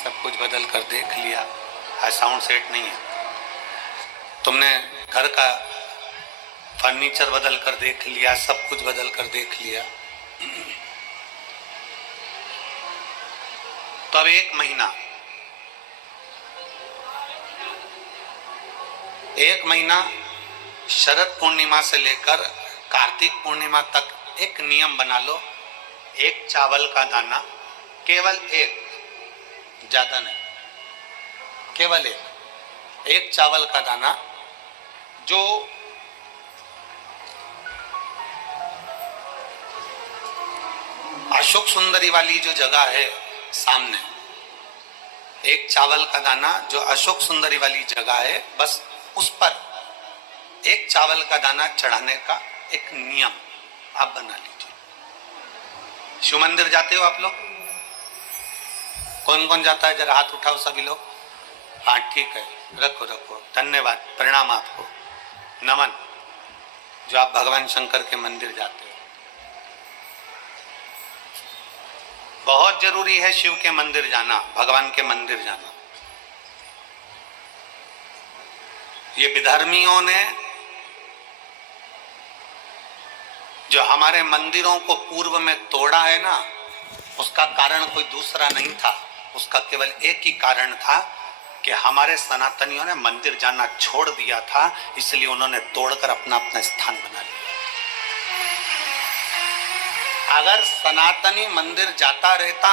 सब कुछ बदल कर देख लिया। आज साउंड सेट नहीं है। तुमने घर का फर्नीचर बदल कर देख लिया, सब कुछ बदल कर देख लिया। तो अब एक महीना शरद पूर्णिमा से लेकर कार्तिक पूर्णिमा तक एक नियम बना लो। एक चावल का दाना, केवल एक, ज्यादा नहीं, केवल एक चावल का दाना, जो अशोक सुंदरी वाली जो जगह है सामने, एक चावल का दाना जो अशोक सुंदरी वाली जगह है, बस उस पर एक चावल का दाना चढ़ाने का एक नियम आप बना लीजिए। शिव मंदिर जाते हो आप लोग? कौन कौन जाता है? जरा हाथ उठाओ सभी लोग। हाँ ठीक है, रखो रखो, धन्यवाद, प्रणाम आपको, नमन, जो आप भगवान शंकर के मंदिर जाते हो। बहुत जरूरी है शिव के मंदिर जाना, भगवान के मंदिर जाना। ये विधर्मियों ने जो हमारे मंदिरों को पूर्व में तोड़ा है ना, उसका कारण कोई दूसरा नहीं था, उसका केवल एक ही कारण था कि हमारे सनातनियों ने मंदिर जाना छोड़ दिया था, इसलिए उन्होंने तोड़कर अपना अपना स्थान बना लिया। अगर सनातनी मंदिर जाता रहता,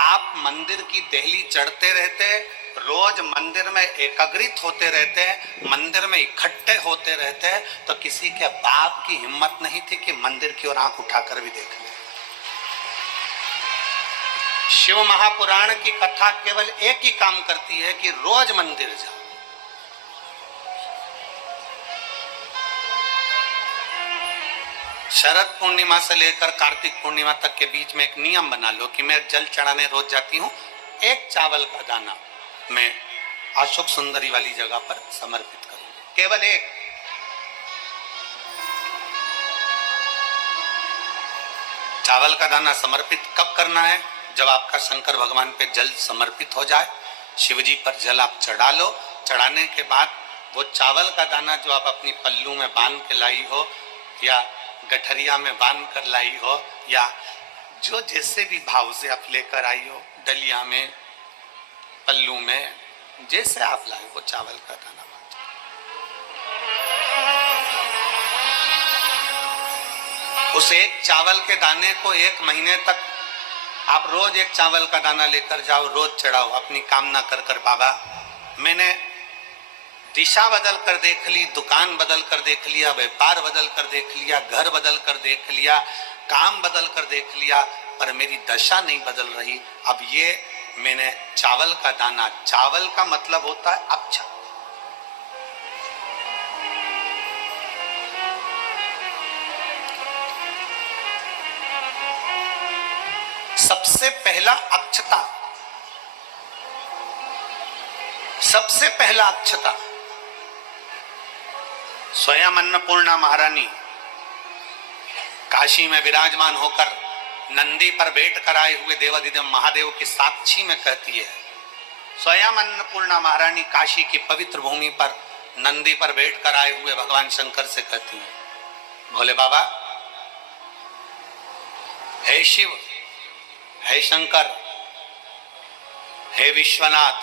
आप मंदिर की देहली चढ़ते रहते, रोज मंदिर में एकत्रित होते रहते, मंदिर में इकट्ठे होते रहते, तो किसी के बाप की हिम्मत नहीं थी कि मंदिर की ओर आंख उठाकर भी देख ले। शिव महापुराण की कथा केवल एक ही काम करती है कि रोज मंदिर जाओ। शरद पूर्णिमा से लेकर कार्तिक पूर्णिमा तक के बीच में एक नियम बना लो कि मैं जल चढ़ाने रोज जाती हूँ, एक चावल का दाना मैं अशोक सुंदरी वाली जगह पर समर्पित करूंगी, केवल एक। चावल का दाना समर्पित कब करना है? जब आपका शंकर भगवान पे जल समर्पित हो जाए, शिव जी पर जल आप चढ़ा लो। चढ़ाने के बाद वो चावल का दाना जो आप अपनी पल्लू में बांध के लाई हो, या गठरिया में बांध कर लाई हो, या जो जैसे भी भाव से आप लेकर आई हो, डलिया में, पल्लू में, जैसे आप लाए वो चावल का दाना बांध। उस एक चावल के दाने को एक महीने तक आप रोज एक चावल का दाना लेकर जाओ, रोज चढ़ाओ, अपनी कामना कर कर, बाबा मैंने दिशा बदल कर देख ली, दुकान बदल कर देख लिया, व्यापार बदल कर देख लिया, घर बदल कर देख लिया, काम बदल कर देख लिया, पर मेरी दशा नहीं बदल रही। अब ये मैंने चावल का दाना, चावल का मतलब होता है अक्षत। सबसे पहला अक्षता, सबसे पहला अक्षता स्वयं अन्नपूर्णा महारानी काशी में विराजमान होकर नंदी पर बैठ कर आए हुए देवाधिदेव महादेव की साक्षी में कहती है। स्वयं अन्नपूर्णा महारानी काशी की पवित्र भूमि पर नंदी पर बैठ कर आए हुए भगवान शंकर से कहती है, भोले बाबा, हे शिव, हे शंकर, हे विश्वनाथ,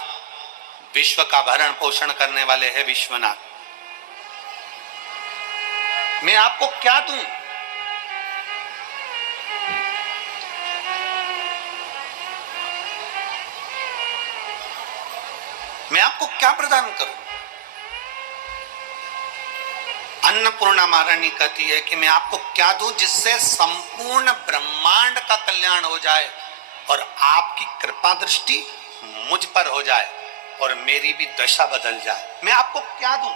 विश्व का भरण पोषण करने वाले हे विश्वनाथ, मैं आपको क्या दूं? मैं आपको क्या प्रदान करूं? अन्नपूर्णा महारानी कहती है कि मैं आपको क्या दूं जिससे संपूर्ण ब्रह्मांड का कल्याण हो जाए और आपकी कृपा दृष्टि मुझ पर हो जाए और मेरी भी दशा बदल जाए। मैं आपको क्या दूं?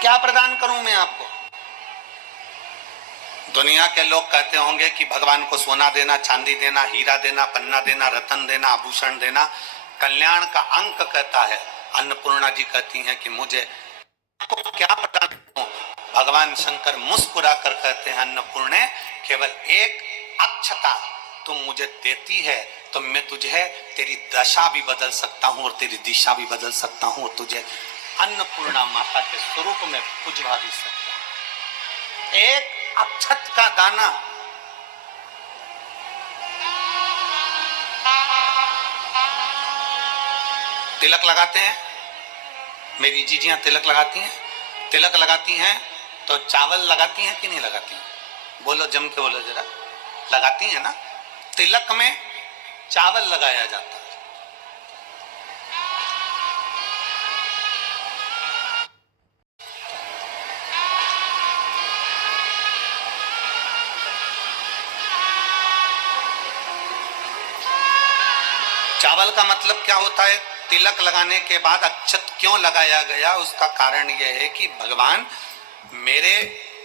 क्या प्रदान करूं मैं आपको? दुनिया के लोग कहते होंगे कि भगवान को सोना देना, चांदी देना, हीरा देना, पन्ना देना, रतन देना, आभूषण देना कल्याण का अंक कहता है। अन्नपूर्णा जी कहती हैं कि मुझे आपको क्या प्रदान करूं? भगवान शंकर मुस्कुरा कर कहते हैं, अन्नपूर्णे, केवल एक अक्षता तुम मुझे देती है तो मैं तुझे तेरी दशा भी बदल सकता हूं और तेरी दिशा भी बदल सकता हूं और तुझे अन्नपूर्णा माता के स्वरूप में पुजवा भी सकता हूं। एक अक्षत का दाना तिलक लगाते हैं, मेरी जीजियां तिलक लगाती हैं, तिलक लगाती हैं तो चावल लगाती हैं कि नहीं लगाती हैं? बोलो, जम के बोलो जरा। लगाती हैं ना। तिलक में चावल लगाया जाता है। चावल का मतलब क्या होता है? तिलक लगाने के बाद अक्षत क्यों लगाया गया, उसका कारण यह है कि भगवान मेरे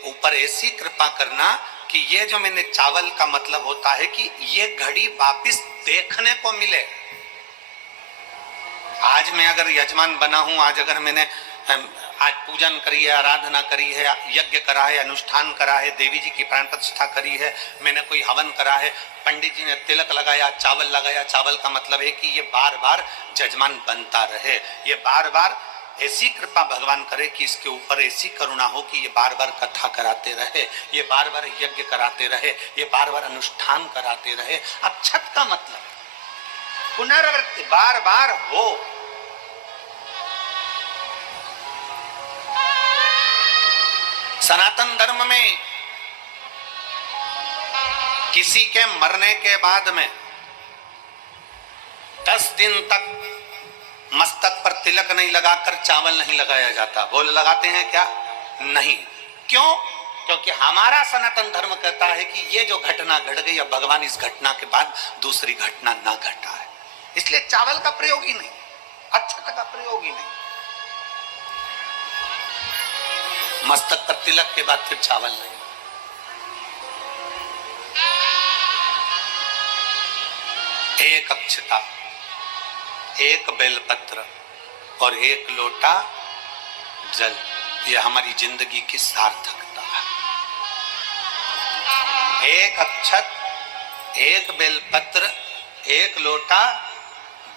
ऊपर ऐसी कृपा करना कि ये जो मैंने चावल का मतलब होता है कि ये घड़ी वापिस देखने को मिले। आज मैं अगर यजमान बना हूं, आज अगर मैंने आज पूजन करी है, आराधना करी है, यज्ञ करा है, अनुष्ठान करा है, देवी जी की प्राण प्रतिष्ठा करी है, मैंने कोई हवन करा है, पंडित जी ने तिलक लगाया, चावल लगाया। चावल का मतलब है कि ये बार बार जजमान बनता रहे, ये बार बार ऐसी कृपा भगवान करे कि इसके ऊपर ऐसी करुणा हो कि ये बार बार कथा कराते रहे, ये बार बार यज्ञ कराते रहे, ये बार बार अनुष्ठान कराते रहे। अक्षत का मतलब पुनरावृत्ति बार बार हो। सनातन धर्म में किसी के मरने के बाद में 10 दिन तक मस्तक पर तिलक नहीं लगाकर चावल नहीं लगाया जाता। बोल, लगाते हैं क्या? नहीं। क्यों? क्योंकि हमारा सनातन धर्म कहता है कि ये जो घटना घट गई, अब भगवान इस घटना के बाद दूसरी घटना ना घटाए, इसलिए चावल का प्रयोग ही नहीं, अक्षत का प्रयोग ही नहीं। मस्तक पर तिलक के बाद फिर चावल नहीं। एक अक्षता, एक बेलपत्र और एक लोटा जल, यह हमारी जिंदगी की सार्थकता है। एक अक्षत, एक बेलपत्र, एक लोटा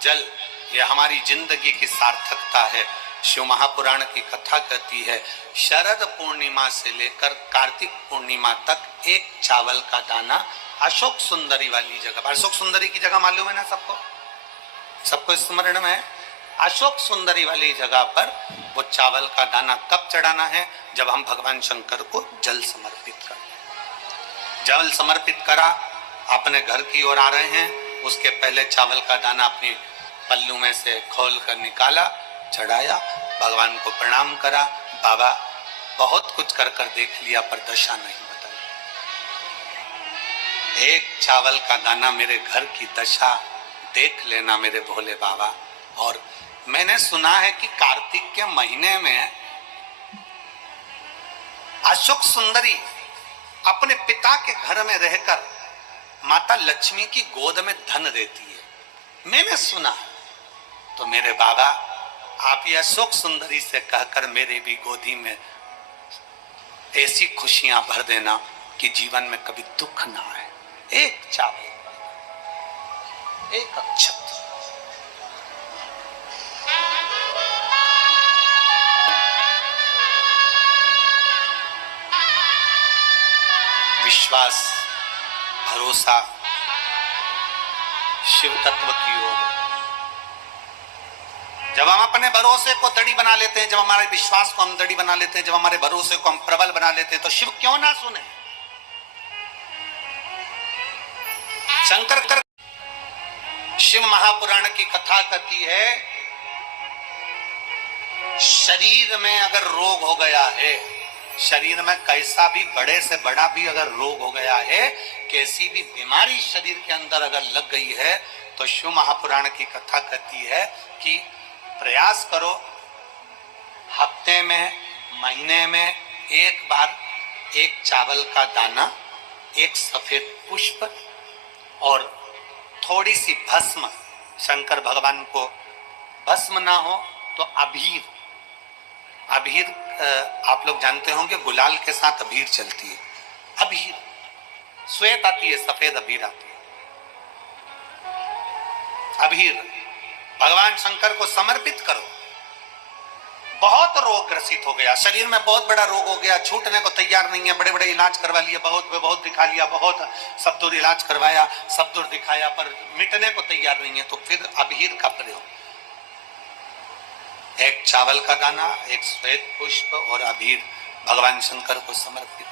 जल, यह हमारी जिंदगी की सार्थकता है। शिव महापुराण की कथा कहती है, शरद पूर्णिमा से लेकर कार्तिक पूर्णिमा तक एक चावल का दाना अशोक सुंदरी वाली जगह, अशोक सुंदरी की जगह मालूम है ना सबको? सबको स्मरण में है? अशोक सुंदरी वाली जगह पर वो चावल का दाना कब चढ़ाना है? जब हम भगवान शंकर को जल समर्पित कर, जल समर्पित करा, अपने घर की ओर आ रहे हैं, उसके पहले चावल का दाना अपनी पल्लू में से खोल कर निकाला, चढ़ाया, भगवान को प्रणाम करा। बाबा, बहुत कुछ कर कर देख लिया पर दशा नहीं बदली। एक चावल का दाना मेरे घर की दशा देख लेना मेरे भोले बाबा। और मैंने सुना है कि कार्तिक के महीने में अशोक सुंदरी अपने पिता के घर में रहकर माता लक्ष्मी की गोद में धन देती है, मैंने सुना। तो मेरे बाबा, आप ये अशोक सुंदरी से कहकर मेरे भी गोदी में ऐसी खुशियां भर देना कि जीवन में कभी दुख ना आए। एक चावल, एक अक्षत। विश्वास, भरोसा शिव तत्व की ओर। जब हम अपने भरोसे को दड़ी बना लेते हैं, जब हमारे विश्वास को हम दड़ी बना लेते हैं, जब हमारे भरोसे को हम प्रबल बना लेते हैं, तो शिव क्यों ना सुने? शंकर शिव महापुराण की कथा कहती है, शरीर में अगर रोग हो गया है, शरीर में कैसा भी बड़े से बड़ा भी अगर रोग हो गया है, कैसी भी बीमारी शरीर के अंदर अगर लग गई है, तो शिव महापुराण की कथा कहती है कि प्रयास करो, हफ्ते में, महीने में एक बार एक चावल का दाना, एक सफेद पुष्प और थोड़ी सी भस्म, शंकर भगवान को भस्म ना हो तो अबीर, अबीर आप लोग जानते होंगे, गुलाल के साथ अबीर चलती है, अबीर श्वेत आती है, सफेद अबीर आती है, अबीर भगवान शंकर को समर्पित करो। बहुत रोग ग्रसित हो गया, शरीर में बहुत बड़ा रोग हो गया, छूटने को तैयार नहीं है, बड़े बड़े इलाज करवा लिए, बहुत दिखा लिया, बहुत सब दूर इलाज करवाया, सब दूर दिखाया, पर मिटने को तैयार नहीं है। तो फिर अबीर का प्रयोग, एक चावल का दाना, एक श्वेत पुष्प और अबीर भगवान शंकर को समर्पित।